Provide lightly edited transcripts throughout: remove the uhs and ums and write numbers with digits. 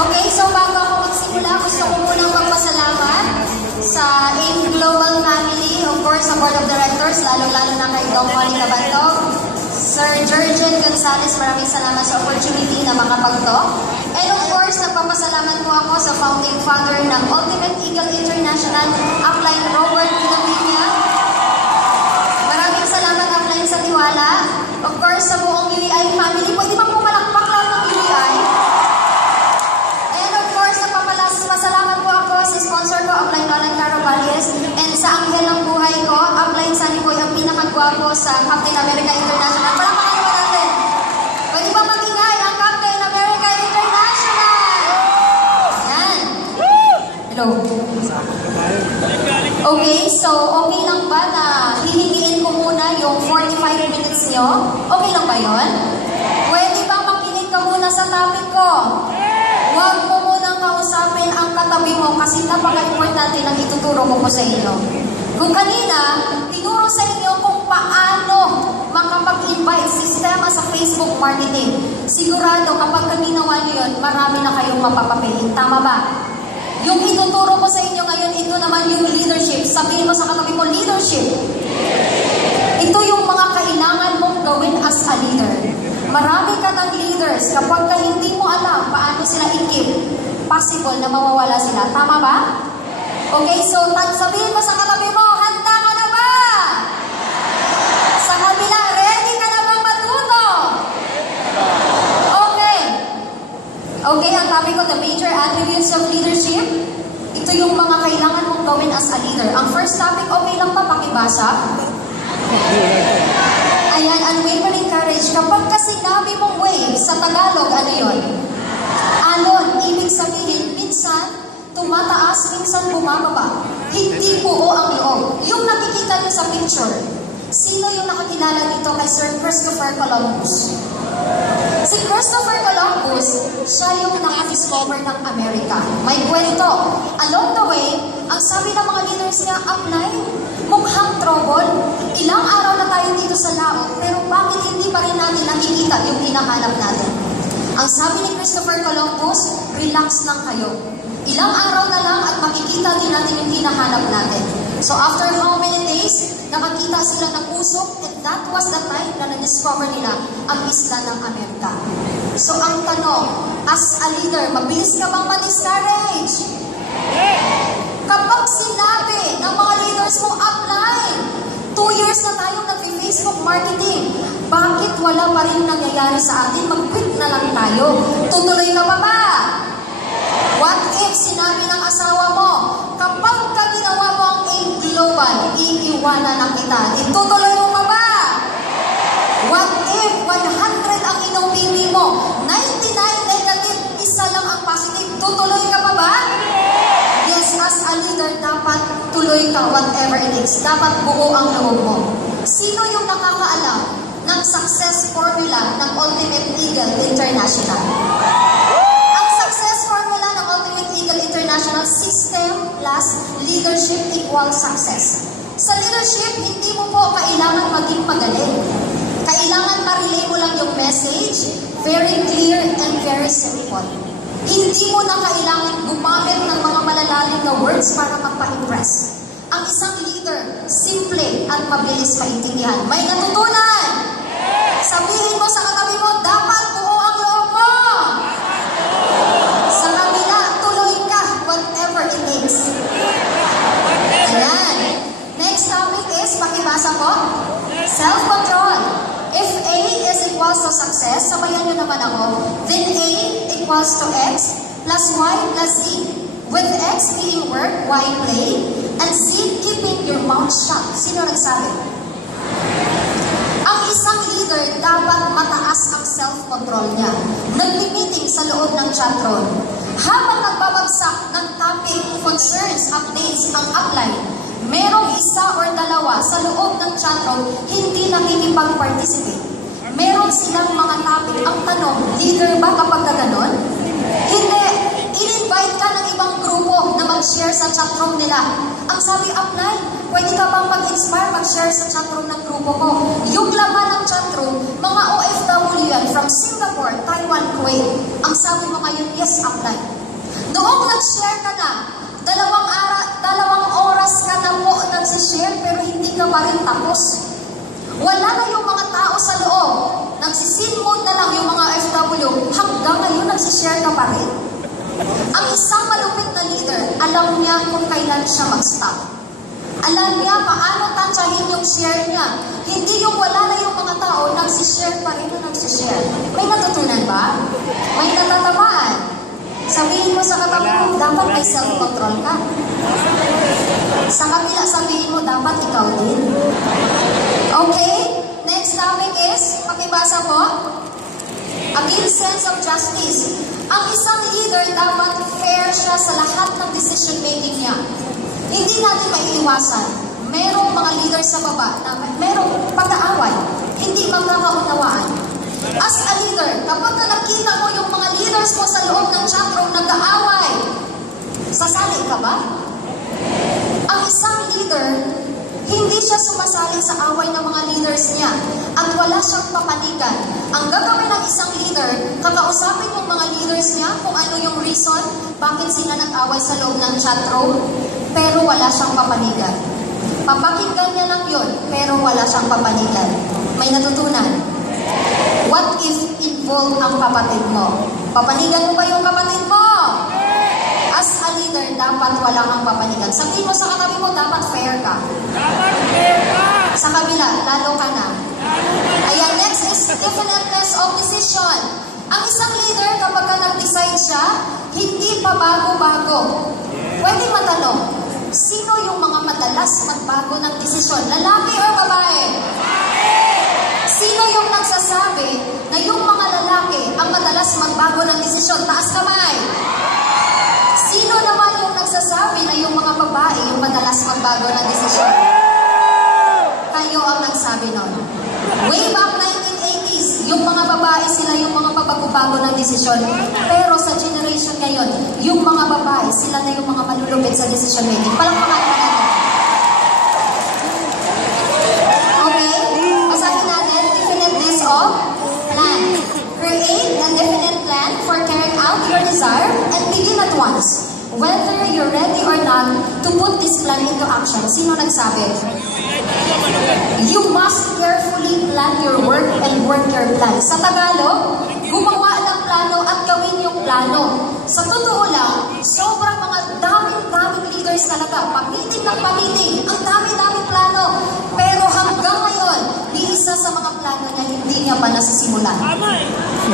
Okay, so bago ako magsimula, gusto ko munang magpasalamat sa AIM Global Family, of course, sa Board of Directors, lalo-lalo na kay Dong Monica Bandog, Sir Jurgen Gonzales, maraming salamat sa opportunity na makapag-talk. And of course, nagpapasalamat po ako sa founding father ng Ultimate Eagle International, Upline Robert Pinamilla. Maraming salamat, Upline, sa tiwala. Of course, sa buong UEI family, pwede bang pumalakpak lang ng UEI? And of course, nagpapasalamat po ako sa sponsor ko, Upline Nolan Caro Valles, and sa anghel ng buhay ko, Upline Sunny Boy, ang pinakagwapo sa Captain America International. Palakpakan naman natin. Pwede ba magingay ang Captain America International? Yan. Hello. Okay, so okay lang ba na hihingiin ko muna yung 45 minutes nyo? Okay lang ba yun? Pwede ba makinig ka muna sa topic ko? Huwag mo munang kausapin ang katabi mo kasi napaka-importante ng ituturo ko po sa inyo. Kung kanina, tinuro sa inyo kung paano makapag-invite sistema sa Facebook marketing. Sigurado kapag ginawa nyo yun, marami na kayong mapapapili. Tama ba? Yung ituturo ko sa inyo ngayon, ito naman yung leadership. Sabihin mo sa katabi mo, leadership. Ito yung mga kailangan mong gawin as a leader. Marami ka ng leaders. Kapag ka hindi mo alam paano sila i-keep, possible na mawawala sila. Tama ba? Okay, so sabihin mo sa katabi mo, handa ka na ba? Sa kabila, ready ka na bang matuto? Okay. Okay, ang topic ko, the major attributes of leadership. Ito yung mga kailangan mong gawin as a leader. Ang first topic, okay lang pa pakibasa? Ayan, unwavering courage. Kapag kasi sinabi mong wave, sa Tagalog, ano yun? Alon, ibig sabihin, minsan tumataas, minsan bumababa. Hindi buo ang loob. Yung nakikita niyo sa picture, sino yung nakakilala dito kay Sir Christopher Columbus? Si Christopher Columbus, siya yung nakadiscover ng Amerika. May kwento. Along the way, ang sabi ng mga leaders niya, Upline, mukhang trouble. Ilang araw na tayo dito sa laot, pero bakit hindi pa rin natin nakikita yung hinahanap natin? Ang sabi ni Christopher Columbus, relax lang kayo. Ilang araw na lang at makikita din natin yung hinahanap natin. So after how many days, nakakita sila ng usok and that was the time na na-discover nila ang isla ng Amerika. So ang tanong, as a leader, mabilis ka bang ma-discourage? Kapag sinabi ng mga leaders mo, Upline, 2 years na tayong nag-Facebook marketing, bakit wala pa rin nangyayari sa atin? Mag-quit na lang tayo. Tutuloy ka pa ba? What if sinabi ng asawa mo, kapag ka ginawa mo ang AIM Global, iiwanan na kita. Itutuloy mo pa ba? What if 100 ang inumbili mo, 99 negative, isa lang ang positive, tutuloy ka pa ba? Yes, as a leader, dapat tuloy ka whatever it is. Dapat buo ang loob mo. Sino yung nakakaalam ng success formula ng Ultimate Eagle International? Ang success formula ng Ultimate Eagle International, system plus leadership equals success. Sa leadership, hindi mo po kailangan maging magaling. Kailangan ma-relay mo lang yung message, very clear and very simple. Hindi mo na kailangan gumamit ng mga malalalim na words para magpa-impress. Ang isang leader, simple at mabilis maintindihan. May natutunan! Sabihin mo sa katabi mo, dapat buo ang loob mo! Sa kabila, tuloy ka, whatever it takes. Ayan. Next topic is, pakibasa po, self-control. If A is equals to success, sabayan nyo naman ako, then A equals to X plus Y plus Z. With X being work, Y play, and Z keeping your mouth shut. Sino nagsabi? Ang isang leader dapat mataas ang self-control niya. Nagmi-meeting sa loob ng chatroom. Habang nagbabagsak ng topic, concerns, updates ang upline, merong isa or dalawa sa loob ng chatroom hindi nakikipag-participate. Meron silang mga topic. Ang tanong, leader ba kapag ganon? Hindi. In-invite ka ng ibang grupo na mag-share mag-share sa chatroom nila. Ang sabi, apply. Pwede ka bang mag-inspire, mag-share sa chatroom ng grupo ko? Yung laman ng chatroom, mga OFW yan from Singapore, Taiwan, Kuwait. Ang sabi mo ngayon, yes, apply. Noong nag-share ka na, dalawang oras ka na po nag-share, pero hindi ka pa rin tapos. Wala na yung mga tao sa loob. Nagsisin mode na lang yung mga OFW. Hanggang ngayon, nagsishare ka pa rin. Ang isang malupit na leader, alam niya kung kailan siya mag-stop. Alam niya paano tansyahin yung share niya. Hindi yung wala na yung mga tao, nagsishare pa rin na nagsishare. May natutunan ba? May natatamaan. Sabihin mo sa katabi mo, dapat may self-control ka. Sa kabila, sabihin mo, dapat ikaw din. Okay? Next topic is, pakibasa po. A big sense of justice. Ang isang leader, dapat fair siya sa lahat ng decision making niya. Hindi natin maiiwasan. Merong mga leader sa baba na merong pag-aaway. Hindi magkakaunawaan. As a leader, kapag nakita mo yung mga leaders mo sa loob ng chatroom nag-aaway, sasali ka ba? Ang isang leader, hindi siya sumasali sa away ng mga leaders niya at wala siyang papanigan. Ang gagawin ng isang leader, kakausapin yung mga leaders niya kung ano yung reason, bakit sila nag-away sa loob ng chatroom, pero wala siyang papanigan. Papakinggan niya lang yun, pero wala siyang papanigan. May natutunan. What if involved ang kapatid mo? Papanigan mo ba yung kapatid mo? As a leader, dapat wala kang papanigan. Sabihin mo sa katabi mo, dapat fair ka. Sa kabila, lalo ka na. Ayan, next is definiteness of decision. Ang isang leader, kapag ka nag-decide siya, hindi pa bago-bago. Pwede matanong, sino yung mga madalas magbago ng desisyon? Lalaki o babae? Sino yung nagsasabi na yung mga lalaki ang madalas magbago ng desisyon? Taas kamay. Sino naman yung nagsasabi na yung mga babae yung madalas magbago ng desisyon? Kayo ang nagsabi nun. Way back 1980s, yung mga babae sila yung mga pabago-bago ng desisyon. Pero sa generation ngayon, yung mga babae sila na yung mga malulupit sa decision making. Palakpakan pa natin. Okay? Basahin natin, definiteness of plan. Create a definite plan for carrying out your desire and begin at once. Whether you're ready or not to put this plan into action. Sino nagsabi? You must carefully plan your work and work your plan. Sa Tagalog, gumawa ng plano at gawin yung plano. Sa totoo lang, sobrang mga daming leaders talaga. Pamiting ng pamiting. Ang dami-daming plano. Pero hanggang ngayon, di isa sa mga plano niya hindi niya pa nasisimulan.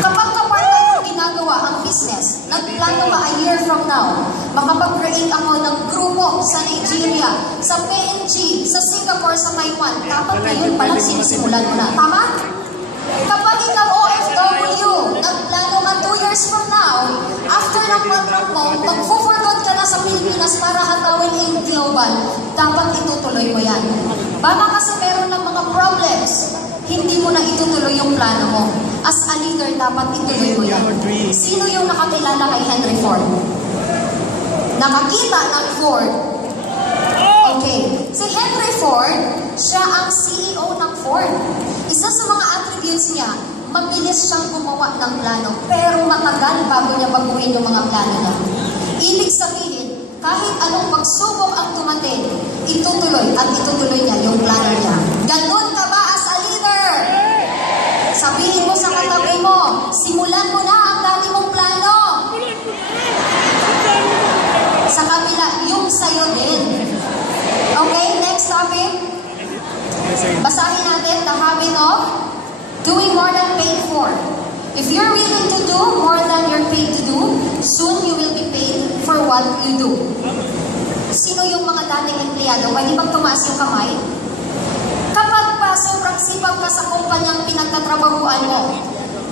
Kapag ka-part-time ang ginagawa ang business, nagplano ka a year from now, makapag-create ako ng grupo sa Nigeria, sa PNG, sa Singapore, sa Taiwan, dapat ngayon palang sinisimulan mo na. Tama? Kapag ikaw OFW, nagplano ka 2 years from now, after ng contract mo, mag-forward ka na sa Pilipinas para hatawin in global, dapat itutuloy mo yan. Baka kasi meron ng mga problems, hindi mo na itutuloy yung plano mo. As a leader, dapat ituloy mo yan. Sino yung nakakilala kay Henry Ford? Nakakita ng Ford. Okay. Si Henry Ford, siya ang CEO ng Ford. Isa sa mga attributes niya, mabilis siyang gumawa ng plano, pero matagal bago niya baguhin yung mga plano niya. Ibig sabihin, kahit anong pagsubok ang tumating, itutuloy at itutuloy niya yung plano niya. Ganon ka ba as a leader? Sabihin mo sa katabi mo, simulan mo na ang dati mong plano. Sa kabila, yung sa'yo din. Okay, next topic. Basahin natin the habit of doing more than paid for. If you're willing to do more than you're paid to do, soon you will be paid for what you do. Sino yung mga dating empleyado? Pwede bang tumaas yung kamay? Kapag pa sobrang sipag ka sa kumpanyang pinagtatrabahuan mo,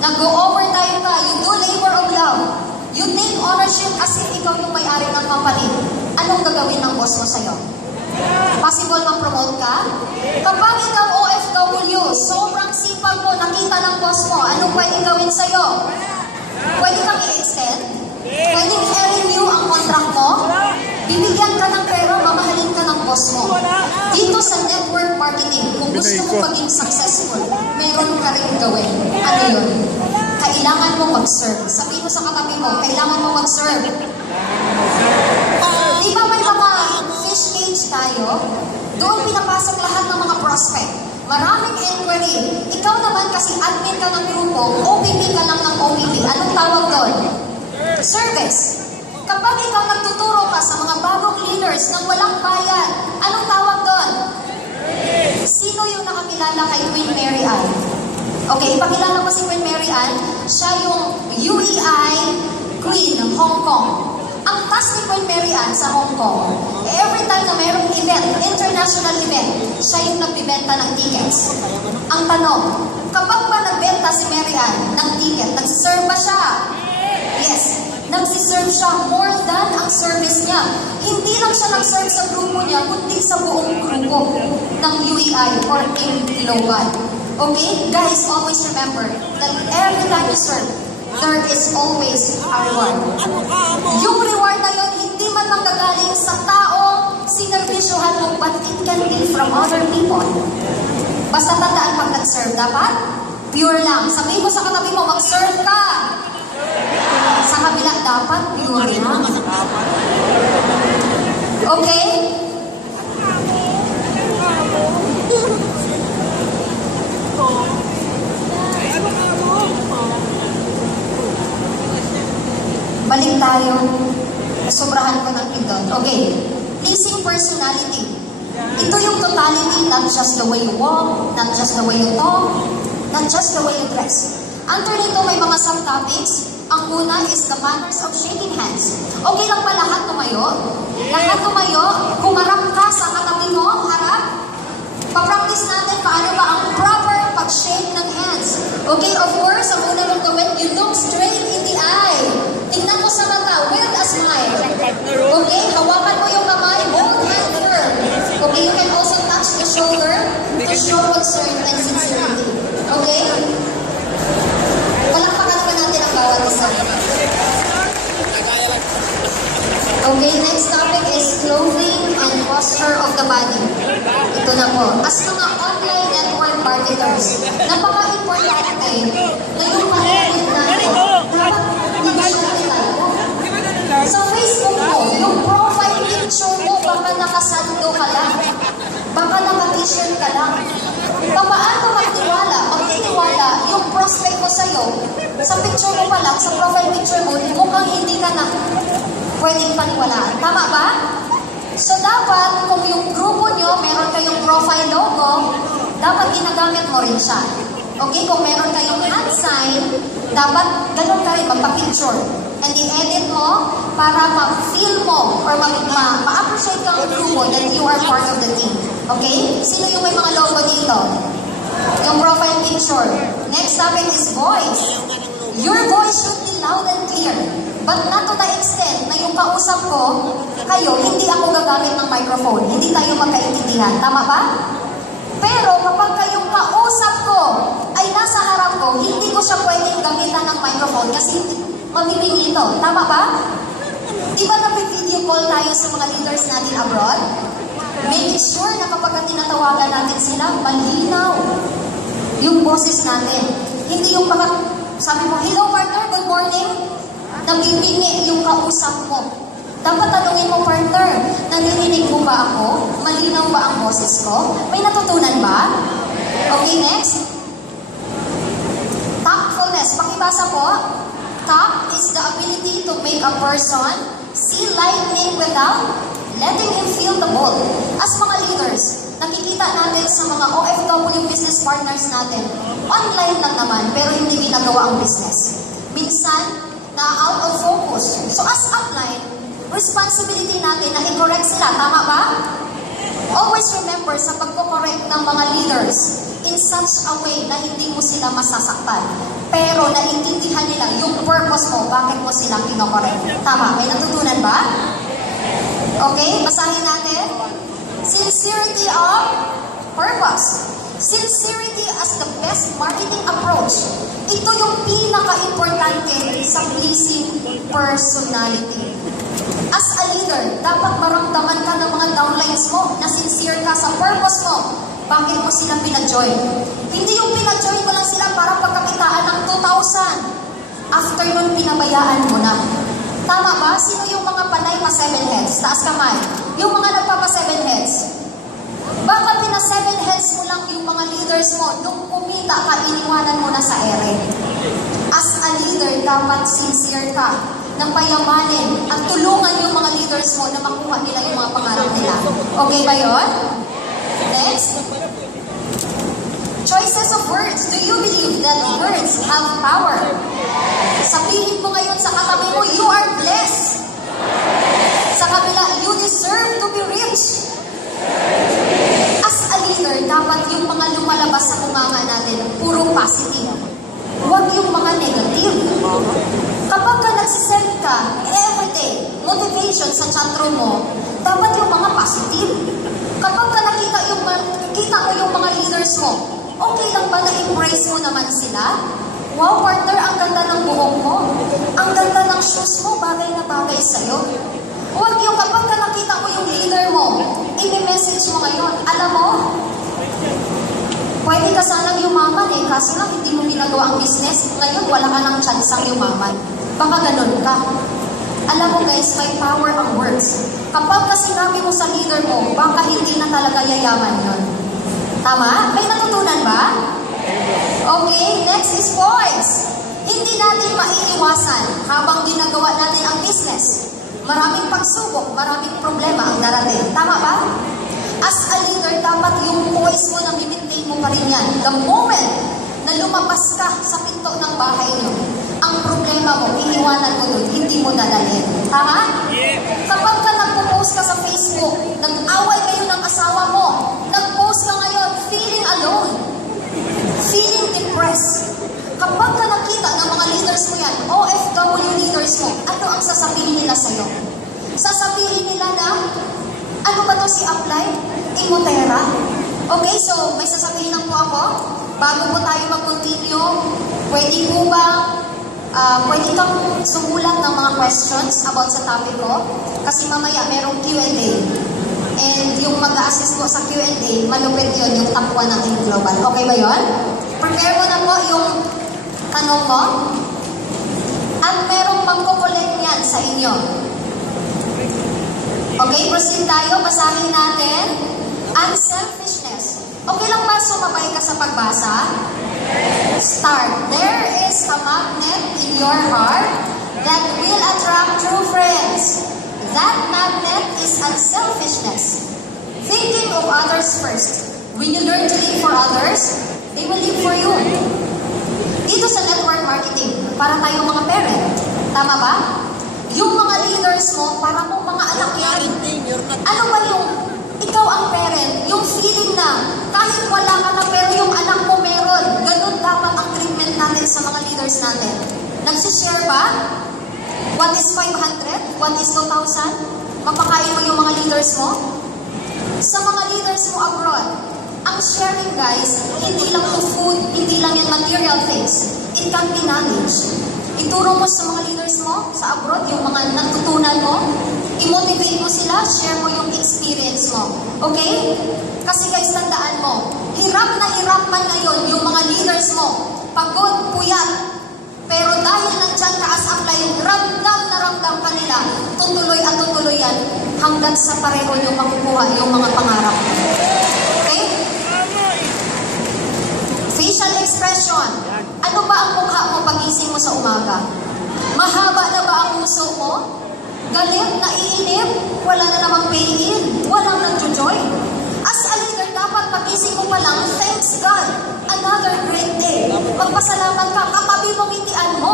nag-go-overtime ka, you do labor of love, you take ownership as if ikaw yung may-ari ng company, anong gagawin ng boss mo sa'yo? Possible ma-promote ka? Kapag ikaw OFW, sobrang sipag mo, nakita ng boss mo, anong pwede gawin sa'yo? Pwede kang i-extend? Pwede i-renew ang contract mo? Bibigyan ka ng pera, mamahalin ka ng boss mo. Dito sa network marketing, kung gusto mo maging successful, meron ka rin gawin. Ano yun? Kailangan mo mag-serve. Sabihin mo sa katabi mo, kailangan mo mag-serve. Di ba may mga fish cage tayo? Doon pinapasok lahat ng mga prospect. Maraming inquiry. Ikaw naman kasi admin ka ng grupo, OPP ka lang ng OPP. Anong tawag doon? Service. Kapag ikaw nagtuturo ka sa mga bagong leaders nang walang bayad, anong tawag doon? Sino yung nakakilala kay Queen Mary Ann? Okay, ipakilala mo si Queen Mary Ann. Siya yung UEI Queen ng Hong Kong. Ang task ni Queen Mary Ann sa Hong Kong, every time na mayroong event, international event, siya yung nagbibenta ng tickets. Ang tanong, kapag ba nagbenta si Mary Ann ng ticket, nagsiserve ba siya? Yes. Nagsiserve siya more than ang service niya. Hindi lang siya nag-serve sa grupo niya, kundi sa buong grupo ng UEI or in Global. Okay? Guys, always remember that every time you serve, there is always a reward. Yung reward na yun, hindi man manggagaling sa tao, sinervisyohan mo, but it can be from other people. Basta tandaan pag nag-serve, dapat pure lang. Sabihin mo sa katabi mo, mag-serve ka. Sa kabila, dapat pure lang. Okay? Balik tayo. Sobrahan ko ng pindot. Okay. Pleasing personality. Ito yung totality, not just the way you walk, not just the way you talk, not just the way you dress. Under nito may mga subtopics. Ang una is the manners of shaking hands. Okay lang ba lahat tumayo? Lahat tumayo? Kumarap ka sa katabi mo, harap. Pa-practice natin paano ba ang proper pag-shake ng hands. Okay, of course, ang una mong gawin, you look straight in the eye. Tingnan mo sa mata with a smile. Okay, hawakan mo yung kamay, hold hand firm. Okay, you can also touch the shoulder to show concern and sincerity. Okay? Palakpakan pa natin ang bawat isa. Okay, next topic is clothing and posture of the body. Ito na po. As mga online network marketers, napaka-importante na yung pag-edit natin, dapat mag-share tayo. Sa Facebook mo, yung profile picture mo, baka nakasando ka lang. Baka naka-t-shirt ka lang. Paano magtiwala? Magtitiwala yung prospect mo sa'yo, sa picture mo pa lang, sa profile picture mo, mukhang hindi ka na pwedeng paniwalaan. Tama ba? So dapat, kung yung grupo nyo, meron kayong profile logo, dapat ginagamit mo rin siya. Okay? Kung meron kayong hand sign, dapat ganun ka rin, magpa-picture. And i-edit mo para ma-feel mo or ma-appreciate ka ang grupo that you are part of the team. Okay? Sino yung may mga logo dito? Yung profile picture. Next topic is voice. Your voice should be loud and clear. But not to the extent na yung kausap ko, kayo, hindi ako gagamit ng microphone. Hindi tayo magkaintindihan. Tama ba? Pero kapag kayong kausap ko ay nasa harap ko, hindi ko siya pwedeng gamitan ng microphone kasi mamiting ito. Tama ba? Di ba na-video call tayo sa mga leaders natin abroad? Make sure na kapag tinatawagan natin sila, malinaw yung boses natin. Hindi yung sabi mo, hello partner, good morning. Nabibingi yung kausap mo. Dapat tanungin mo, partner, narinig mo ba ako? Malinaw ba ang boses ko? May natutunan ba? Okay, next. Tactfulness. Pakibasa po. Tact is the ability to make a person see lightning without letting him feel the ball. As mga leaders, nakikita natin sa mga OFW business partners natin, online lang naman, pero hindi ginagawa ang business. Minsan, na out of focus. So as upline, responsibility natin na i-correct sila. Tama ba? Always remember sa pagko-correct ng mga leaders in such a way na hindi mo sila masasaktan. Pero naiintindihan nila yung purpose mo, bakit mo sila kino-correct. Tama? May natutunan ba? Okay? Basahin natin. Sincerity of purpose. Sincerity as the best marketing approach. Ito yung pinaka-importante sa pleasing personality. As a leader, dapat maramdaman ka ng mga downlines mo na sincere ka sa purpose mo. Bakit mo sila pinag-join? Hindi yung pinag-join mo lang sila para pagkakitaan ng 2,000. After nun, pinabayaan mo na. Tama ba? Sino yung mga panay pa 7 heads? Taas kamay. Yung mga nagpapa 7 heads. Baka pina 7 heads mo lang yung mga leaders mo. Nung kumita ka, iniwanan mo na sa ere. As a leader, dapat sincere ka na payamanin at tulungan yung mga leaders mo na makuha nila yung mga pangarap nila. Okay ba yun? Next. Choices of words. Do you believe that words have power? Sabihin mo ngayon sa katabi mo, you are blessed. Sa kabila, you deserve to be rich. As a leader, dapat yung mga lumalabas sa bunganga natin, puro positive. Huwag yung mga negative. Kapag ka nagsisend ka, everyday, motivation sa chatroom mo, dapat yung mga positive. Kapag ka nakita mo yung mga leaders mo, okay lang ba na embrace mo naman sila? Wow, partner, ang ganda ng buhok mo. Ang ganda ng shoes mo, bagay na bagay sa'yo. Huwag yung kapag ka nakita mo yung leader mo, i-message mo ngayon, alam mo, pwede ka sanang yumaman kaso lang hindi mo ginagawa ang business, ngayon wala ka ng chance ang yumaman. Baka ganun ka. Alam mo guys, may power ang words. Kapag ka sinabi mo sa leader mo, baka hindi na talaga yayaman yun. Tama? May natutunan ba? Okay, next is voice. Hindi natin maiiwasan habang ginagawa natin ang business. Maraming pagsubok, maraming problema ang darating. Tama ba? As a leader, dapat yung voice mo na i-maintain mo pa rin yan. The moment na lumabas ka sa pinto ng bahay niyo, ang problema mo, iniwanan mo doon, hindi mo dadalhin. Tama? Kapag ka nagpo-post ka sa Facebook, nag-away kayo ng asawa mo, nag-post ka ngayon, feeling alone, feeling depressed. Kapag ka nakita ng mga leaders mo yan, OFW leaders mo, ano ang sasabihin nila sa'yo? Sasabihin nila na, ano ba to si Apply? Imotera? Okay, so may sasabihin lang po ako. Bago po tayo mag-continue, pwede po ba, pwede kang sumulat ng mga questions about sa topic ko? Kasi mamaya merong Q&A. And yung mag-a-assist po sa Q&A, malupit yun, yung top 1 natin global. Okay ba yun? Prepare mo na po yung tanong mo. At merong magkukulit yan sa inyo. Okay, proceed tayo. Basahin natin. Unselfishness. Okay lang ba sumabay ka sa pagbasa? Start. There is a magnet in your heart that will attract true friends. That magnet is unselfishness. Thinking of others first. When you learn to live for others, they will live for you. Dito sa network marketing, para tayong mga parent. Tama ba? Yung mga leaders mo, para mong mga anak yan. Ano ba yung, ikaw ang parent, yung feeling na kahit wala ka na pero yung anak mo meron. Ganun dapat ang treatment natin sa mga leaders natin. Nagsishare ba? What is 500? What is 2,000? Mapakain mo yung mga leaders mo? Sa mga leaders mo abroad, ang sharing guys, hindi lang to food, hindi lang yan material things. It can be knowledge. Ituro mo sa mga leaders mo sa abroad, yung mga natutunan mo, i-motivate mo sila, share mo yung experience mo. Okay? Kasi guys, tandaan mo, hirap man ngayon yung mga leaders mo, pagod, puyat, pero dahil nandyan ka as apply, ramdam na ramdam ka nila, tutuloy at tutuloy yan, hanggang sa pareho yung makukuha yung mga pangarap. Okay? Facial expression. Ano ba ang mukha mo pagising mo sa umaga? Mahaba na ba ang puso mo? Galit, naiinip? Wala na namang pay-in? Walang nagjo-joy? As a leader, dapat pagising mo pa lang, thanks God, another great day. Magpasalamat ka, katabi mo ngitian mo.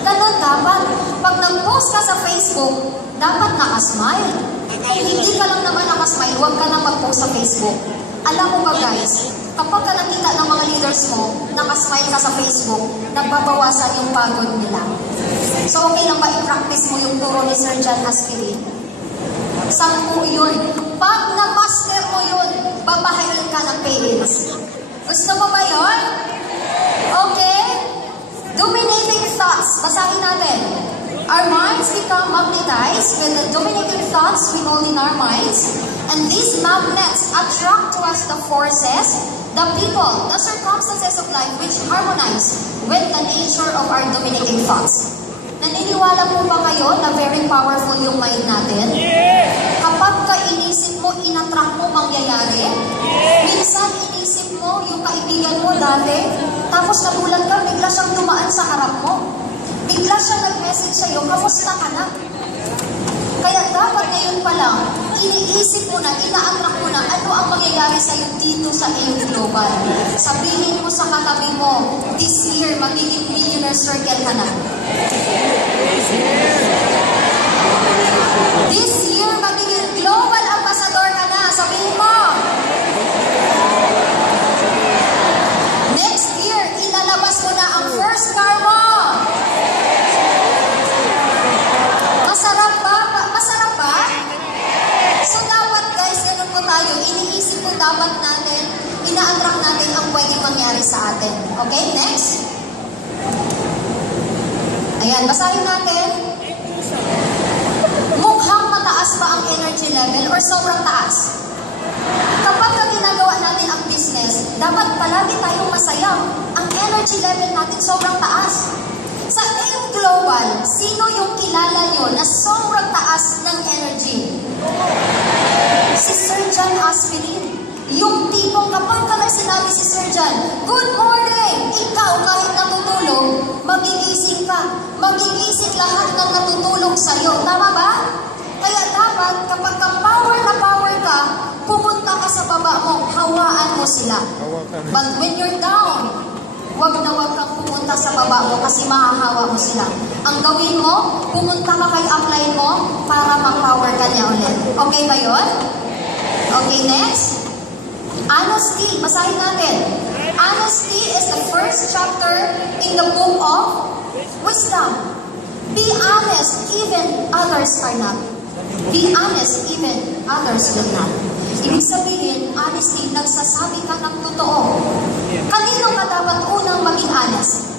Ganon dapat. Pag nag-post ka sa Facebook, dapat nakasmile. Kung hindi ka lang naman nakasmile, huwag ka na mag-post sa Facebook. Alam mo ba guys, kapag ka nakita ng mga leaders mo, nakasmile ka sa Facebook, nagbabawasan yung pagod nila. So okay lang ba i-practice mo yung turo ni Sir John Aspirin? 10 yun. Pag na-master mo yun, babahayin ka ng pay-ins. Gusto mo ba yun? Okay? Dominating thoughts. Basahin natin. Our minds become magnetized with the dominating thoughts we hold in our minds, and these magnets attract to us the forces, the people, the circumstances of life which harmonize with the nature of our dominating thoughts. Naniniwala po ba kayo na very powerful yung mind natin? Kapag ka inisip mo, inattract mo mangyayari. Minsan inisip mo yung kaibigan mo dati, tapos nagulat ka, bigla siyang dumaan sa harap mo. Bigla siyang nag-message sa'yo, kamusta ka na? Kaya dapat ngayon pa lang, iniisip mo na, ina-attract mo na ano ang mangyayari sa'yo dito sa iyong global. Sabihin mo sa katabi mo, this year, magiging millionaire circle ka na. This year, magiging global ambassador ka na. Sabihin mo. Next year, ilalabas mo na ang first car mo. Masarap ba? Masarap ba? So dapat guys, ganun po tayo. Iniisip po dapat natin, ina-attract natin ang pwedeng mangyari sa atin. Okay, next. Ayan, basahin natin. Mukhang mataas ba ang energy level or sobrang taas? Kapag ginagawa natin ang business, dapat palagi tayong masaya. Ang energy level natin sobrang taas. Sa iyong global, sino yung kilala nyo na sobrang taas ng energy? Si Sir John Aspirin. Yung tipong kapag ka sinabi si Sir John, good morning! Ikaw kahit natutulog, magigising ka. Magigising lahat ng natutulog sa'yo. Tama ba? Kaya dapat kapag ka power ka, pumunta ka sa baba mo, hawaan mo sila. But when you're down, wag na wag kang pumunta sa baba mo kasi mahahawa mo sila. Ang gawin mo, pumunta ka kay upline mo para ma-power ka niya ulit. Okay ba yun? Okay, next. Honesty. Basahin natin. Honesty is the first chapter in the book of wisdom. Be honest even others are not. Be honest even others will not. Ibig sabihin, honesty, nagsasabi ka ng totoo. Kanino ka dapat unang maging honest?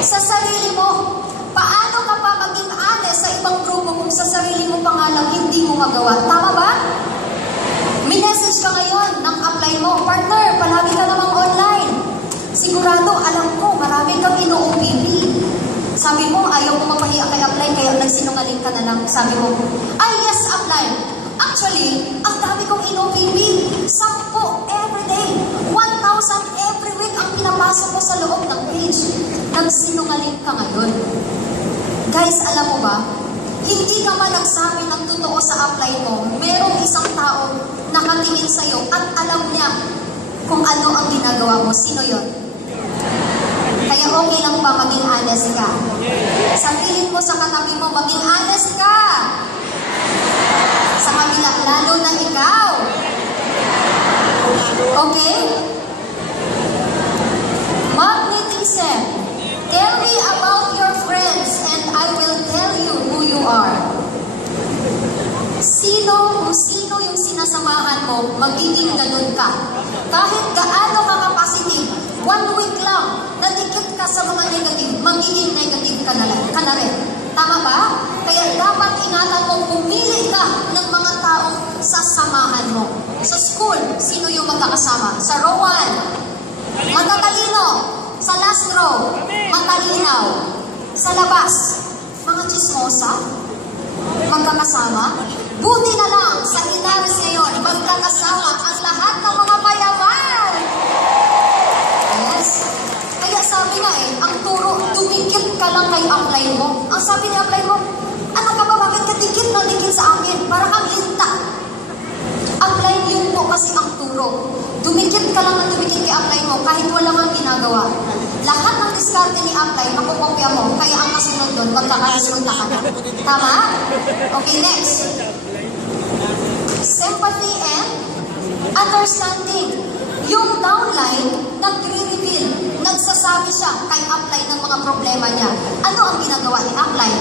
Sa sarili mo. Paano ka pa maging honest sa ibang grupo kung sa sarili mo pa nga lang hindi mo magawa? Tama ba? Minessage ka ngayon ng apply mo. Partner, palagi ka namang online. Sigurado, alam ko, marami kang ino-OPP. Sabi mo, ayaw mo mapahiya kay apply, kaya nagsinungaling ka na lang. Sabi mo, ay yes, apply. Actually, ang dami kong ino-OPP. 10 everyday. 1,000 every week ang pinapasok mo sa loob ng page. Nagsinungaling ka ngayon. Guys, alam mo ba, hindi ka man nagsabi ng totoo sa apply mo, merong isang tao nakatingin sa'yo at alam niya kung ano ang ginagawa mo. Sino yon? Kaya okay lang ba maging honest ka? Sabihin mo sa katabi mo, maging honest ka! Sa kabila, lalo na ikaw. Okay? Magnetism. Tell me about your friends and I will tell you who you are. Kung sino yung sinasamahan mo, magiging ganun ka. Kahit gaano ka ka-positive, 1 week lang, nadikit ka sa mga negative, magiging negative ka na rin. Tama ba? Kaya dapat ingatan mo, pumili ka ng mga taong sasamahan mo. Sa school, sino yung magkakasama? Sa row 1, matatalino. Sa last row, matalinaw. Sa labas, mga chismosa, magkakasama. Buti na lang, sa Inaris ngayon, magkakasama ang lahat ng mga mayaman. Yes. Kaya sabi nga ang turo, dumikit ka lang kay apply mo. Ang sabi ni apply mo, ano ka ba, bakit ka dikit na dikit sa akin? Para kang linta. Apply yun po kasi ang turo. Dumikit ka lang na dumikit kay apply mo kahit wala kang ginagawa. Lahat ng diskarte ni apply, makukopya mo. Kaya ang kasunod doon, magkakasunod ka na. Tama? Okay, next. Sympathy and understanding. Yung downline, nagre-reveal. Nagsasabi siya kay apply ng mga problema niya. Ano ang ginagawa ni apply?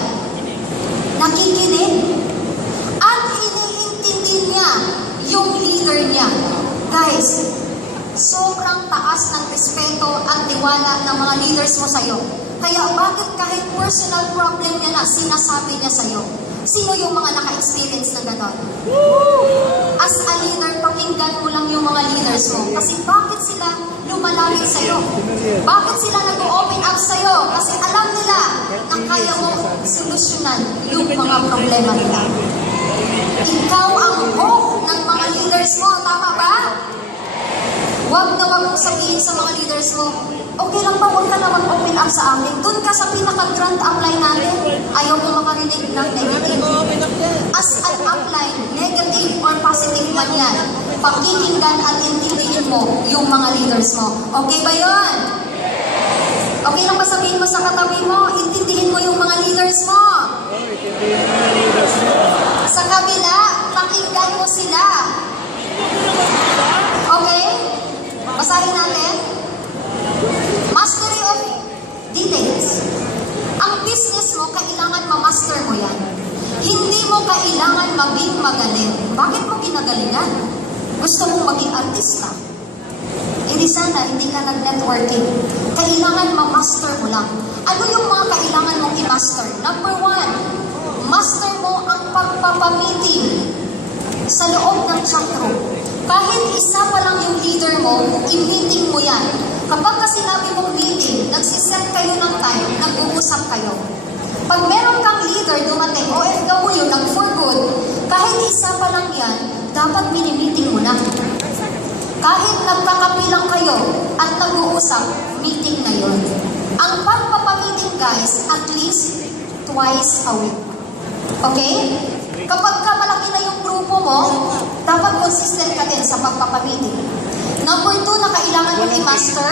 Nakikinig. At iniintindi niya yung leader niya. Guys, sobrang taas ng respeto at tiwala ng mga leaders mo sa'yo. Kaya bakit kahit personal problem niya na, sinasabi niya sa'yo? Sino yung mga naka-experience ng ganon? As a leader, pakinggan mo lang yung mga leaders mo. Kasi bakit sila lumalapit sa'yo? Bakit sila nag-open up sa'yo? Kasi alam nila na kaya mo solusyonan yung mga problema nila. Ikaw ang hope ng mga leaders mo, tama ba? Huwag na huwag mong sabihin sa mga leaders mo, okay lang ba, huwag ka na mag-open up sa amin. Doon ka sa pinaka-grand upline natin. Ayaw mo makarinig ng negative. As an upline, negative or positive man yan, pakikinggan at intindihin mo yung mga leaders mo. Okay ba yun? Okay lang ba sabihin mo sa katabi mo, intindihin mo yung mga leaders mo? Sa kabila, pakinggan mo sila. Okay? Basahin natin. Mastery of details. Ang business mo, kailangan ma-master mo yan. Hindi mo kailangan maging magaling. Bakit mo ginagalingan? Gusto mong maging artista. Hindi sana, hindi ka nag-networking. Kailangan ma-master mo lang. Ano yung mga kailangan mong i-master? Number 1, master mo ang pagpapamiting sa loob ng chat room. Kahit isa pa lang yung leader mo, i-meeting mo yan. Kapag ka sinabi mong meeting, nagsiset kayo ng time, nag-uusap kayo. Pag meron kang leader dumating, OFW, nag-for good, kahit isa pa lang yan, dapat mini-meeting mo na. Kahit nagkakapilang kayo at nag-uusap, meeting na yun. Ang pagpapamiting, guys, at least twice a week. Okay? Kapag ka malaki na yung grupo mo, dapat consistent ka din sa pagpapamiting. Number 2 na kailangan mo i-master,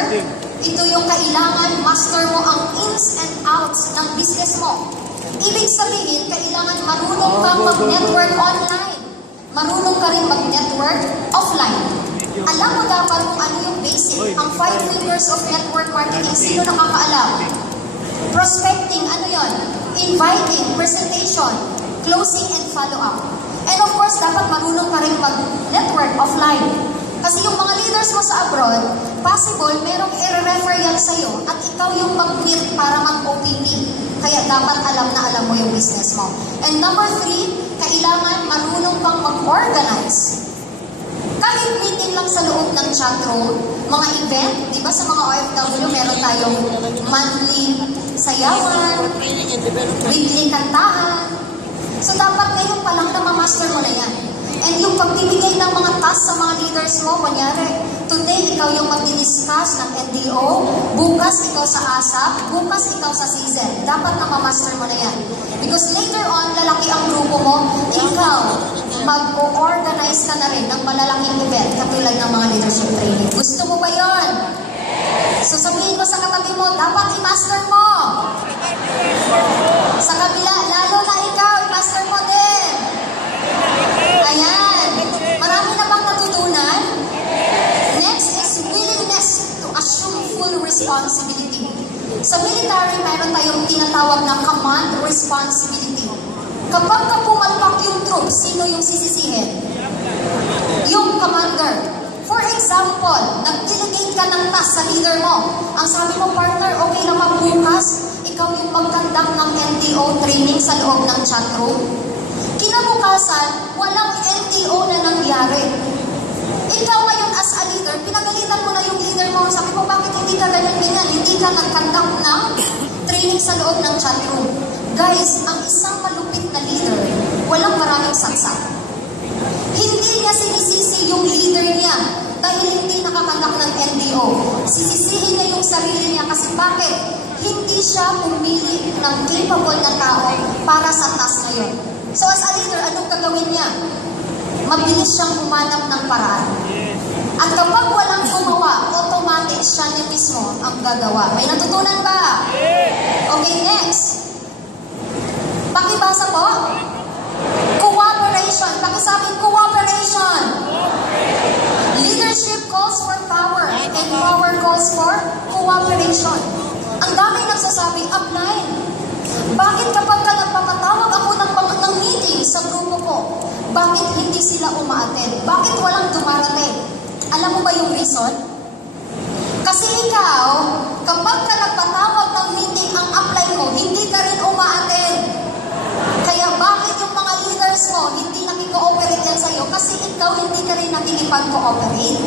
ito yung kailangan master mo ang ins and outs ng business mo. Ibig sabihin, kailangan marunong kang mag-network online. Marunong ka rin mag-network offline. Alam mo dapat kung ano yung basic, ang 5 pillars of network marketing. Sino nakakaalam? Prospecting, ano yon? Inviting, presentation, closing, and follow-up. And of course, dapat marunong ka rin mag-network offline. Kasi yung mga leaders mo sa abroad, possible, merong i-refer yan sa'yo at ikaw yung mag-meet para mag-OPP. Kaya dapat alam na alam mo yung business mo. And number 3, kailangan marunong kang mag-organize. Kahit meeting lang sa loob ng chat room, mga event, di ba sa mga OFW, meron tayong monthly sayawan, weekly kantahan. So dapat ngayon pa lang na ma-master mo na yan. And yung pagbibigay ng mga task sa mga leaders mo, kunyari, today ikaw yung magdi-discuss ng NDO, bukas ikaw sa ASAP, bukas ikaw sa season. Dapat na ma-master mo na yan. Because later on, lalaki ang grupo mo, ikaw, mag-organize ka na rin ng malalaking event katulad ng mga leadership training. Gusto mo ba yun? So sabihin mo sa katabi mo, dapat i-master mo. Sa kabila, lalo na ikaw, i-master mo din. Ayan. Marami na bang natutunan? Next is willingness to assume full responsibility. Sa military, mayroon tayong tinatawag na command responsibility. Kapag ka pumalpak yung troops, sino yung sisisihin? Yung commander. For example, nag-delegate ka ng task sa leader mo. Ang sabi mo, partner, okay lang bukas, ikaw yung mag-conduct ng NDO training sa loob ng chat room. Kinabukasan, walang NDO na nangyari. Ikaw ngayon as a leader, pinagalitan mo na yung leader mo. Sabi mo, bakit hindi ka ganyan-ganyan? Hindi ka nag-conduct ng training sa loob ng chat room. Guys, ang isang malupit na leader, walang maraming saksak. Hindi niya sinisisi yung leader niya dahil hindi nakakandak ng NDO. Sisisihin niya yung sarili niya kasi bakit? Hindi siya pumili ng capable na tao para sa task na yun. So as a leader, anong gagawin niya? Mabilis siyang humanap ng paraan. At kapag walang gumawa, automatic siya niya mismo ang gagawa. May natutunan ba? Okay, next. Pakibasa po. Cooperation. Pakisabi, cooperation. Leadership calls for power and power calls for cooperation. Ang daming nagsasabi, upline. Bakit kapag ka nagpapatawag ako ng meeting sa grupo ko, bakit hindi sila umaattend? Bakit walang dumarating? Alam mo ba yung reason? Kasi ikaw, kapag ka nagpatawag ng meeting ang ikaw hindi ka rin nakikipag-cooperate.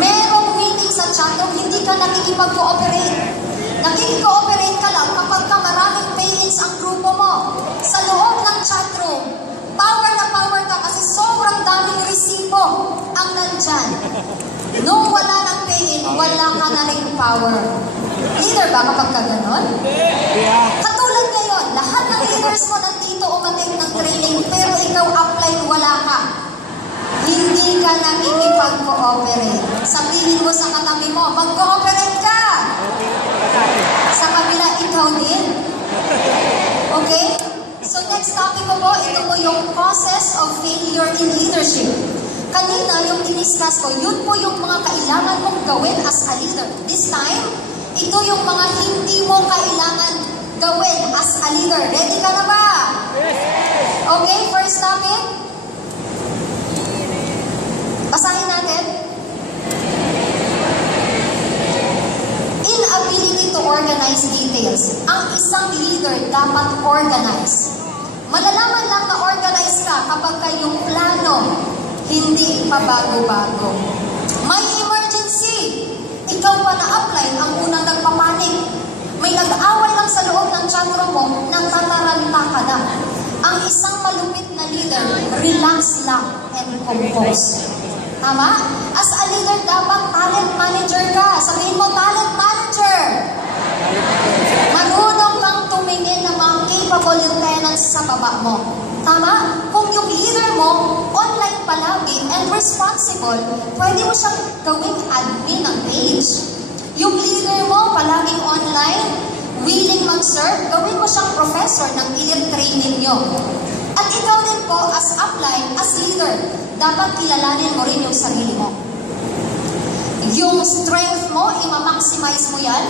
Merong meeting sa chatroom, hindi ka nakikipag-cooperate. Nakikipag-cooperate ka lang kapag ka maraming pay-ins ang grupo mo. Sa loob ng chatroom, power na power ka kasi sobrang daming resibo ang nandyan. Nung wala ng pay-in, wala ka na rin power. Leader ba kapag ka ganon? Katulad ngayon, lahat ng leaders mo nandito umating ng training, pero ikaw upline, wala ka. Hindi ka nakikipag-cooperate. Sabihin mo sa katabi mo, mag-cooperate ka. Sa kabila, ikaw din. Okay? So next topic ko po, ito po yung causes of failure in leadership. Kanina, yung diniscuss ko, yun po yung mga kailangan mong gawin as a leader. This time, ito yung mga hindi mo kailangan gawin as a leader. Ready ka na ba? Okay, first topic. Basahin natin. Inability to organize details. Ang isang leader dapat organize. Malalaman lang na organize ka kapag kayong plano, hindi pa bago-bago. May emergency. Ikaw pa na-apply ang unang nagpapanik. May nag-away lang sa loob ng chatroom mo, natataranta ka na. Ang isang malupit na leader, relax lang and compose. Tama? As a leader, dapat talent manager ka. Sabihin mo, talent manager. Marunong kang tumingin ng mga capable lieutenants sa baba mo. Tama? Kung yung leader mo, online palagi and responsible, pwede mo siyang gawing admin ng page. Yung leader mo, palaging online, willing mag-serve, gawin mo siyang professor ng elite training nyo. At ikaw din po, as upline, as leader, dapat kilalanin mo rin yung sarili mo. Yung strength mo, ima-maximize mo yan.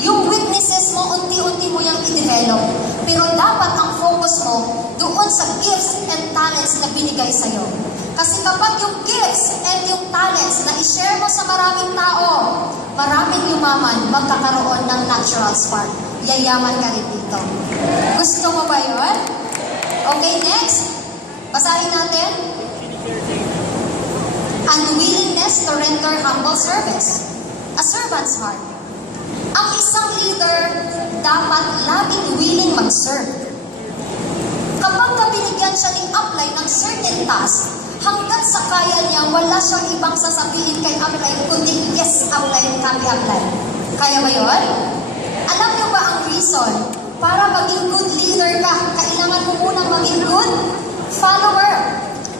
Yung weaknesses mo, unti-unti mo yung i-develop. Pero dapat ang focus mo doon sa gifts and talents na binigay sa'yo. Kasi kapag yung gifts and yung talents na i-share mo sa maraming tao, maraming yumaman magkakaroon ng natural spark. Yayaman ka rin dito. Gusto mo ba yun? Okay, next. Basahin natin. Unwillingness to render humble service. A servant's heart. Ang isang leader dapat laging willing mag-serve. Kapag binigyan siya ng upline ng certain task, hanggat sa kaya niya, wala siyang ibang sasabihin kay upline, kundi yes, upline, copy upline. Kaya ba yun? Alam niyo ba ang reason? Para maging good leader ka, kailangan mo munang maging good follower.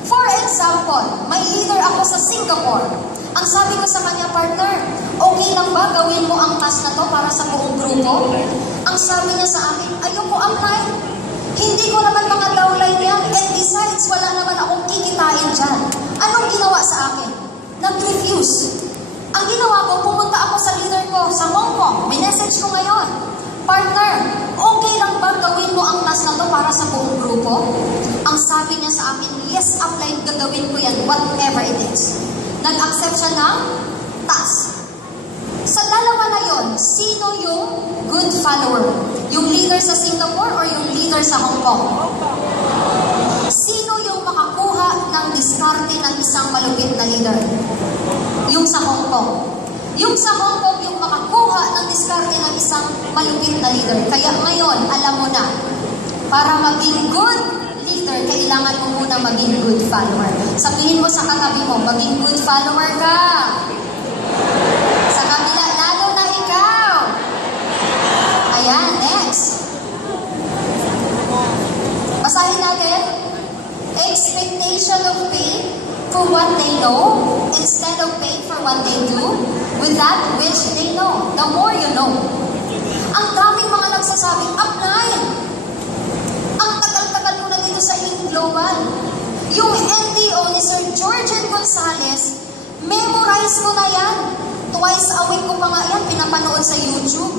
For example, may leader ako sa Singapore. Ang sabi ko sa kanya, partner, okay lang ba gawin mo ang task na to para sa buong grupo? Ang sabi niya sa akin, ayoko upline. Hindi ko naman mga downline yan. And besides, wala naman akong kikitain dyan. Anong ginawa sa akin? Nag-refuse. Ang ginawa ko, pumunta ako sa leader ko sa Hong Kong. May message ko ngayon. Partner, okay lang ba gawin mo ang task na to para sa buong grupo? Ang sabi niya sa akin, yes, upline, gagawin ko yan, whatever it is. Nag-accept siya ng task. Sa dalawa na yon, sino yung good follower? Yung leader sa Singapore or yung leader sa Hong Kong? Sino yung makakuha ng diskarte ng isang malupit na leader? Yung sa Hong Kong. Yung sa Hong Kong, yung makakuha ng diskarte ng isang malupit na leader. Kaya ngayon, alam mo na, para maging good leader, kailangan mo muna maging good follower. Sabihin mo sa katabi mo, maging good follower ka. Sa kabila, lalo na ikaw. Ayan, next. Basahin natin. Expectation of pay for what they know instead of pay for what they do with that which they know. The more you know. Ang daming mga nagsasabing, upline. Ang tagal-tagal mo na dito sa Global. Yung NDO ni Sir Georgian Gonzalez, memorize mo na yan. Twice a week ko pa nga yan, pinapanood sa YouTube.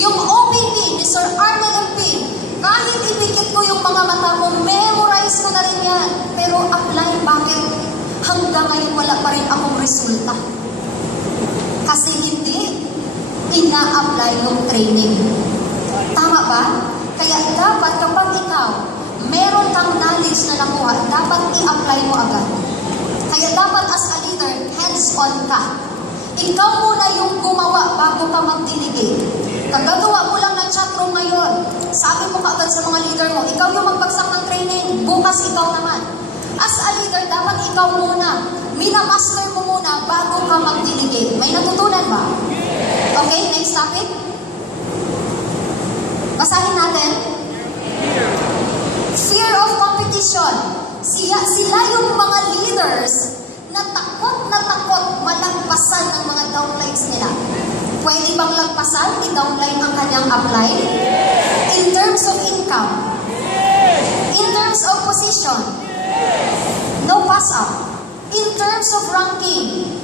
Yung OPP ni Sir Arnel MP, kahit ipikit ko yung mga mata mo, memorize ko na rin yan. Pero upline, bakit? Hanggang ngayon wala pa rin akong resulta. Kasi hindi ina-apply yung training. Tama ba? Kaya dapat kapag ikaw, meron kang knowledge na nakuha, dapat i-apply mo agad. Kaya dapat as a leader, hands-on ka. Ikaw muna yung gumawa bago ka mag-delegate. Kagagawa mo lang ng chatroom ngayon, sabi mo kaagad sa mga leader mo, ikaw yung magbagsak ng training, bukas ikaw naman. As a leader, dapat ikaw muna. Minamaster mo muna bago ka mag-delegate. May natutunan ba? Okay, next topic. Basahin natin. Fear of competition. Sila yung mga leaders na takot malagpasan ng mga downlines nila. Pwede bang lagpasan, i-downline ang kanyang apply? In terms of income, in terms of position, no pass up. In terms of ranking,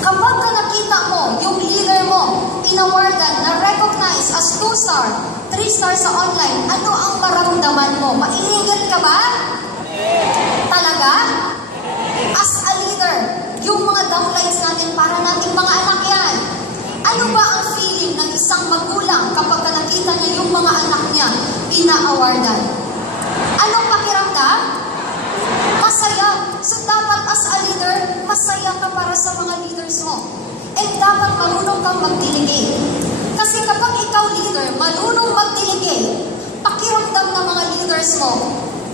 kapag ka nakita mo, yung leader mo, inawardan, na-recognize as 2-star, 3-star sa online, ano ang maramdaman mo? Maiinggit ka ba? Talaga? As a leader, yung mga downlines natin, para nating mga anak yan. Ano ba ang feeling ng isang magulang kapag ka nakita niya yung mga anak niya ina-awardan? Anong pakiramdam? Masaya. So dapat as a leader, masaya ka para sa mga leaders mo. And dapat marunong kang mag-delegate. Kasi kapag ikaw leader, marunong mag-delegate, pakiramdam ng mga leaders mo,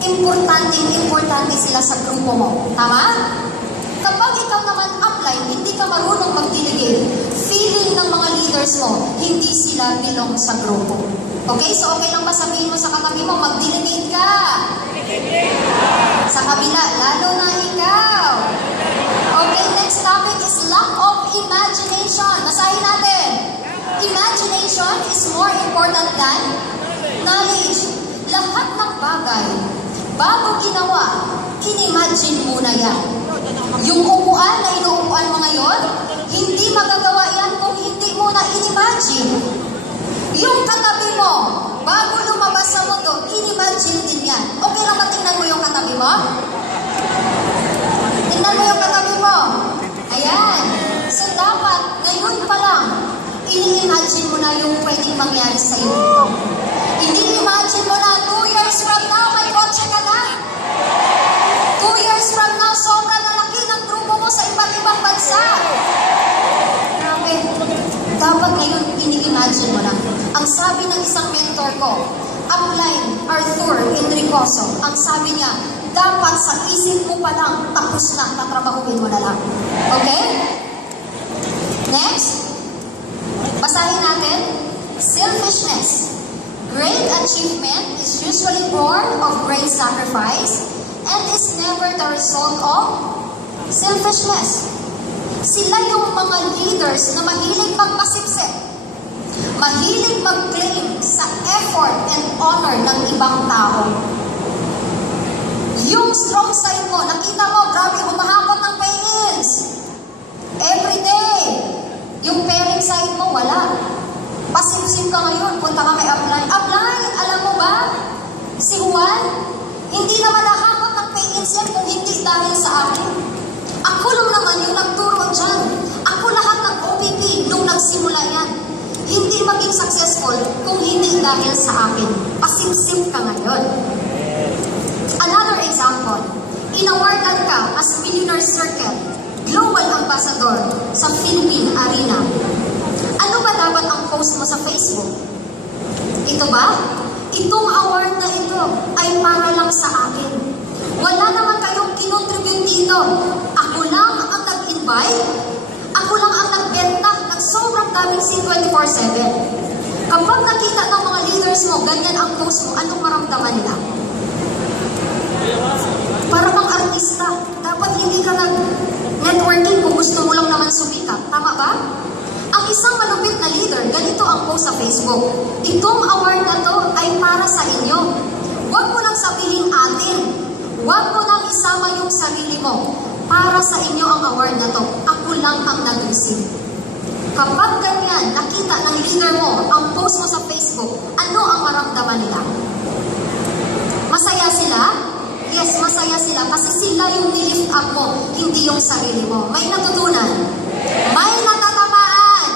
importante sila sa grupo mo. Tama? Kapag ikaw naman upline, hindi ka marunong mag-delegate, feeling ng mga leaders mo, hindi sila belong sa grupo. Okay? So okay lang ba sabihin mo sa katabi mo, mag-delegate ka? Sa kabila, lalo na ikaw. Okay, next topic is lack of imagination. Basahin natin. Imagination is more important than knowledge. Lahat ng bagay, bago ginawa, in-imagine muna yan. Yung upuan na inuupuan mo ngayon, hindi magagawa yan kung hindi mo na in-imagine. Yung katabi mo, bago lumabas sa mundo, in-imagine din yan. Okay lang ba tingnan mo yung katabi mo? Tingnan mo yung katabi mo. Ayan. So dapat, ngayon pa lang, ini-imagine mo na yung pwedeng mangyari sa iyo dito. Hindi imagine mo na 2 years from now, may kotse ka na. 2 years from now, sobrang lalaki ng grupo mo sa iba't ibang bansa. Grabe. Dapat ngayon, ini-imagine mo na. Ang sabi ng isang mentor ko, upline Arthur Enricoso, ang sabi niya, dapat sa isip mo pa lang, tapos na, tatrabahuin mo na lang. Okay? Next. Basahin natin. Selfishness. Great achievement is usually born of great sacrifice and is never the result of selfishness. Sila yung mga leaders na mahilig magpasiksik, mahilig mag-claim sa effort and honor ng ibang tao. Yung strong side mo, nakita mo, grabe, humahakot ng pay-ins. Every day. Yung pairing side mo, wala. Pasimsim ka ngayon, punta ka kay upline. Upline, alam mo ba? Si Juan, hindi naman nakakot ng pay-ins yan kung hindi dahil sa akin. Ako lang naman yung nagturo dyan. Ako lahat ng OPP nung nagsimula yan. Hindi maging successful kung hindi dahil sa akin. Pasimsim ka ngayon. Another example, inawardan ka as Millionaire Circle, Global Ambassador sa Philippine Arena. Ano ba dapat ang post mo sa Facebook? Ito ba? Itong award na ito ay para lang sa akin. Wala naman kayong kinontribute dito. Ako lang ang nag-invite. Ako lang ang nagbenta ng sobrang daming scene 24/7. Kapag nakita ng mga leaders mo, ganyan ang post mo, anong maramdaman nila? Para kang artista. Dapat hindi ka nag-networking kung gusto mo lang naman sumikat. Tama ba? Ang isang malupit na leader, ganito ang post sa Facebook. Itong award na to ay para sa inyo. Huwag mo nang sabihin atin. Huwag mo nang isama yung sarili mo. Para sa inyo ang award na to. Ako lang ang nag-receive. Kapag ganyan, nakita ng leader mo ang post mo sa Facebook, ano ang maramdaman nila? Masaya sila? Yes, masaya sila kasi sila yung nilift up mo, hindi yung sarili mo. May natutunan? May natatamaan?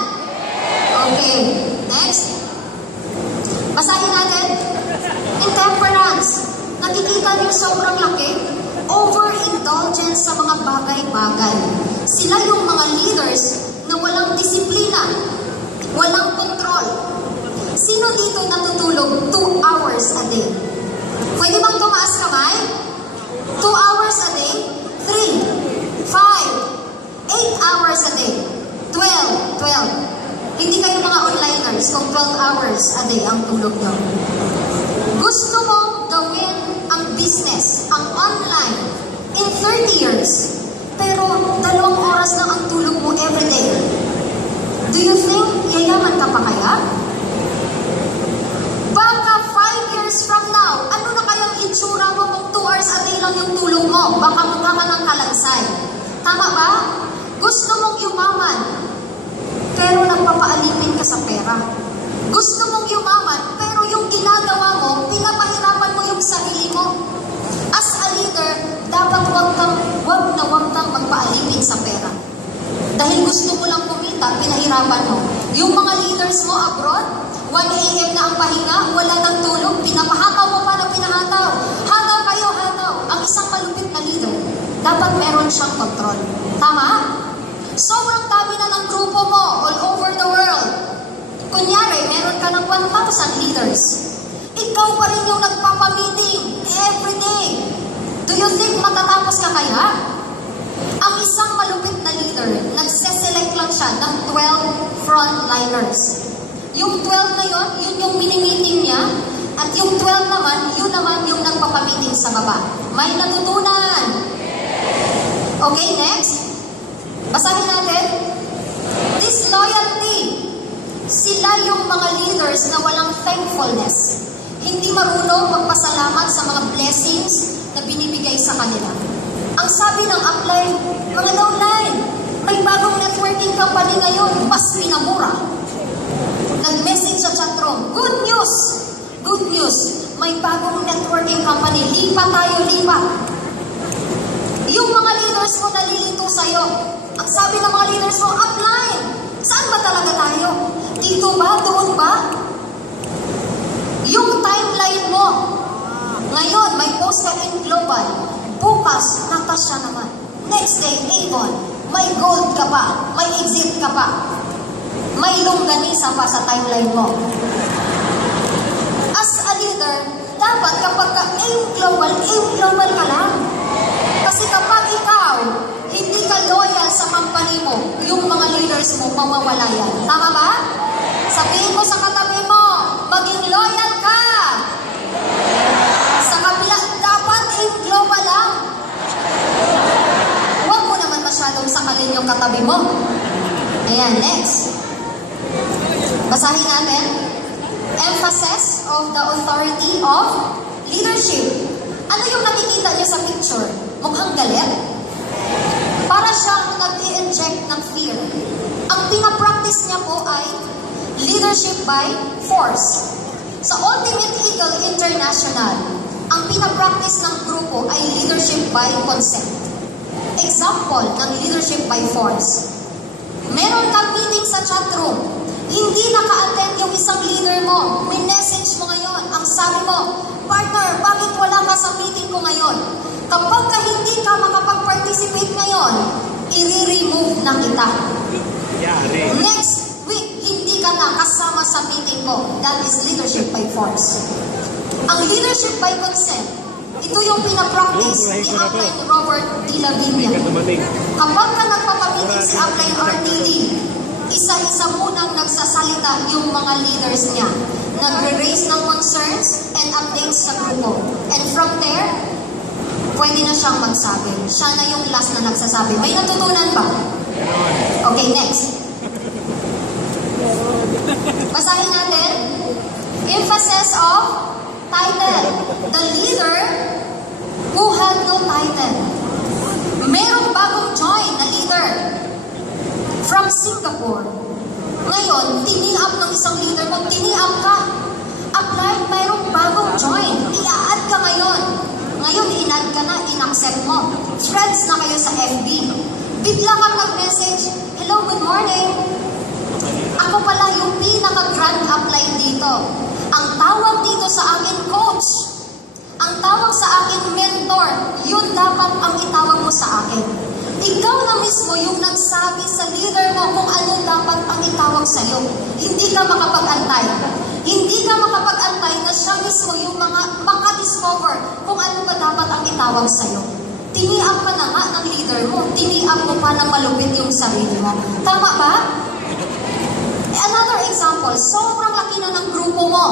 Okay, next. Basahin natin. Intemperance. Nakikita niyo sobrang laki? Oh overindulgence sa mga bagay-bagay. Sila yung mga leaders na walang disiplina, walang kontrol. Sino dito natutulog 2 hours a day? Pwede bang tumaas kamay? 2 hours a day? 3, 5, 8 hours a day? 12. Hindi kayo mga onliners kung 12 hours a day ang tulog nyo. Gusto mong gawin ang business, ang online, in 30 years, pero 2 oras lang ang tulog mo everyday. Do you think yayaman ka pa kaya? Baka 5 years from now, ano na kayang itsura mo kung 2 hours a day lang yung tulog mo? Baka mukha ka ng kalansay. Tama ba? Gusto mong yumaman, pero nagpapaalipin ka sa pera. Gusto mong yumaman, pero yung ginagawa mo, pinapahirapan mo yung sarili mo. As a leader, dapat wag kang magpaalipin sa pera. Dahil gusto mo lang kumita, pinahirapan mo. Yung mga leaders mo abroad, 1 AM na ang pahinga, wala nang tulog, pinapahataw mo pa na pinahataw. Hataw kayo, hataw. Ang isang malupit na leader, dapat meron siyang control. Tama? Sobrang dami na ng grupo mo all over the world. Kunyari, meron ka ng 1,000 leaders. Ikaw pa rin yung nagpapamiting every day. Do you think matatapos ka kaya? Ang isang malupit na leader, nagse-select lang siya ng 12 frontliners. Yung 12 na yun yung mini-meeting niya. At yung 12 naman, yun naman yung nagpapamiting sa baba. May natutunan. Okay, next. Basahin natin. Disloyalty. Sila yung mga leaders na walang thankfulness. Hindi marunong magpasalamat sa mga blessings na binibigay sa kanila. Ang sabi ng upline, mga downline, may bagong networking company ngayon, mas pinamura. Nag-message sa chatroom, good news! Good news! May bagong networking company, lipa tayo, lipa. Yung mga leaders mo nalilito sa'yo. Ang sabi ng mga leaders mo, upline, saan ba talaga tayo? Dito ba? Doon ba? Yung timeline mo, ngayon may post ka in global, bukas, Natasha naman. Next day, Avon, may gold ka pa, may exit ka pa, may longganisa pa sa timeline mo. As a leader, dapat kapag ka-aim global ka lang. Kasi kapag ikaw, hindi ka loyal sa company mo, yung mga leaders mo, mawawala yan. Tama ba? Sabihin mo sa katabi mo, maging loyal ka. Sa kabila, dapat aim global lang. Huwag mo naman masyadong sakalin yung katabi mo. Ayan, next. Basahin natin. Emphasis of the authority of leadership. Ano yung nakikita niyo sa picture? Mukhang galit? Para siyang nag-i-inject ng fear. Ang pinapractice niya po ay leadership by force. Sa Ultimate Eagle International, ang pinapractice ng grupo ay leadership by consent. Example ng leadership by force. Meron kang meeting sa chatroom, hindi naka-attend yung isang leader mo, may message mo ngayon, ang sabi mo, partner, bakit wala ka sa meeting ko ngayon? Kapag ka hindi ka makapag-participate ngayon, i-remove na kita. Next week, hindi ka na kasama sa meeting ko. That is leadership by force. Ang leadership by consent, ito yung pinapractice ni Upline Robert D. Lavinia. Kapag ka nagpapamiting si Upline RTD, isa-isa munang nagsasalita yung mga leaders niya. Nagre-raise ng concerns and updates sa grupo. And from there, pwede na siyang magsabi. Siya na yung last na nagsasabi. May natutunan ba? Okay, next. Basahin natin. Emphasis of title. The leader who had no title. Merong bagong join na leader from Singapore. Ngayon, tini-up ng isang leader mo, tini-up ka. Apply, mayroong bagong join. I-add ka ngayon. Ngayon, in-add ka na, in-accept mo. Friends na kayo sa FB. Bigla kang nag-message, hello, good morning. Ako pala yung pinaka-grand upline dito. Ang tawag dito sa akin, coach. Ang tawag sa akin, mentor. You yun dapat ang itawag mo sa akin. Ikaw na mismo yung nagsabi sa leader mo kung ano dapat ang itawag sa'yo. Hindi ka makapag-antay. Hindi ka makapag-antay na siya mismo yung maka-discover kung ano ba dapat ang itawag sa'yo. Tiniap ka na nga ng leader mo. Tiniap mo pa ng malupit yung sarili mo. Tama ba? Another example, sobrang laki na ng grupo mo.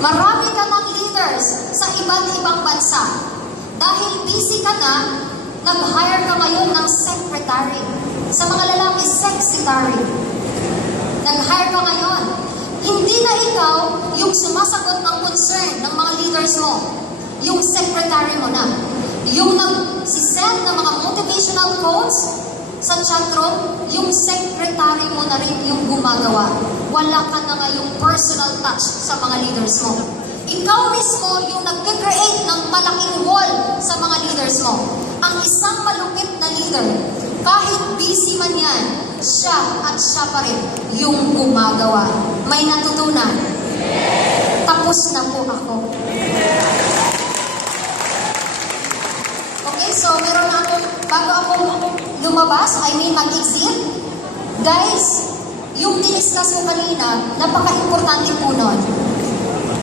Marami ka ng leaders sa iba't ibang bansa. Dahil busy ka na, nag-hire ka ngayon ng secretary. Sa mga lalaki, secretary. Nag-hire ka ngayon. Hindi na ikaw yung sumasagot ng concern ng mga leaders mo. Yung secretary mo na. Yung nag-send ng mga motivational quotes sa chatroom, yung secretary mo na rin yung gumagawa. Wala ka na nga yung personal touch sa mga leaders mo. Ikaw mismo yung nag-create ng malaking wall sa mga leaders mo. Ang isang malupit na leader, kahit busy man yan, siya at siya pa rin yung gumagawa. May natutunan? Tapos na po ako. Okay, so meron na ako, bago ako lumabas, mag-exit. Guys, yung diniscuss ko kanina, napaka-importante po nun.